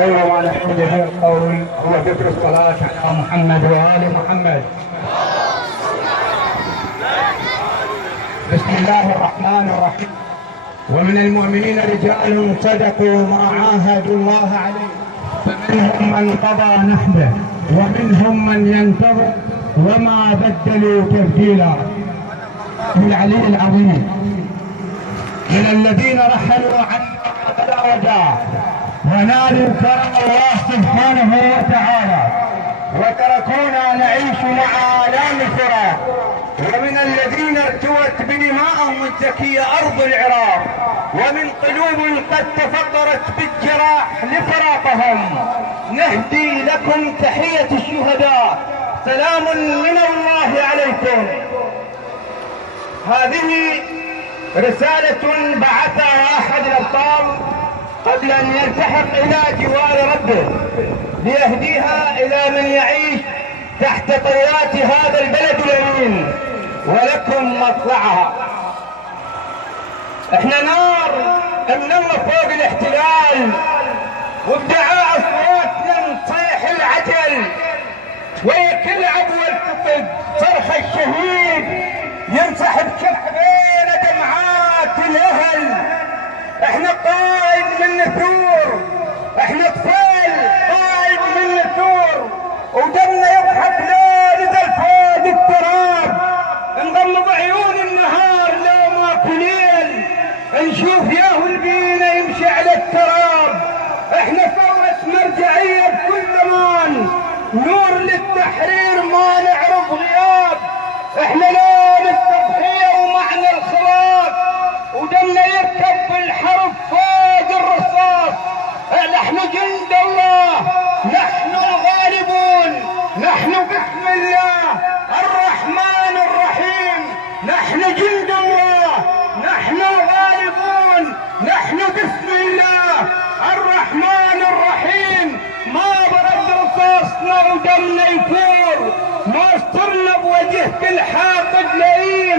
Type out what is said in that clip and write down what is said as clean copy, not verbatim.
وخير ما نحن به القول هو ذكر الصلاة على محمد وآل محمد. بسم الله الرحمن الرحيم. ومن المؤمنين رجال صدقوا ما عاهدوا الله عليه فمنهم من قضى نحبه ومنهم من ينتظر وما بدلوا تبديلا. العلي العظيم من الذين رحلوا عنا بلا وداع ونالوا كرم الله سبحانه وتعالى وتركونا نعيش مع آلام الفراق، ومن الذين ارتوت بدماءهم الزكية أرض العراق، ومن قلوب قد تفطرت بالجراح لفراقهم. نهدي لكم تحية الشهداء، سلام من الله عليكم. هذه رسالة بعثها أحد الأبطال قبل أن يلتحق إلى جوار ربه ليهديها إلى من يعيش تحت طيات هذا البلد الأمين، ولكم مطلعها. احنا نار منور فوق الاحتلال، وبدعاء اصواتنا نصيح العجل، وكل عبوة الكفد صرخ الشهيد ينسحب كفين دمعات الأهل. احنا قائد من نثور، احنا طفل قائد من نثور، ودمنا يضحك ليلة الفوق التراب. نغمض عيون النهار لو ماكو ليل، نشوف ياهو البينا يمشي على التراب. احنا ثورة مرجعية بكل زمان، نور للتحرير ما نعرف غياب. احنا لون التضحية ومعنى الخلاف، ودمنا يركب بالحرب فوق الرصاص. نحن جند الله، نحن الغالبون، نحن باسم الله الرحمن الرحيم. نحن جند الله، نحن الغالبون، نحن باسم الله الرحمن الرحيم. ما برد رصاصنا ودمنا يفور، ما استرنا بوجه الحاقد لئيم.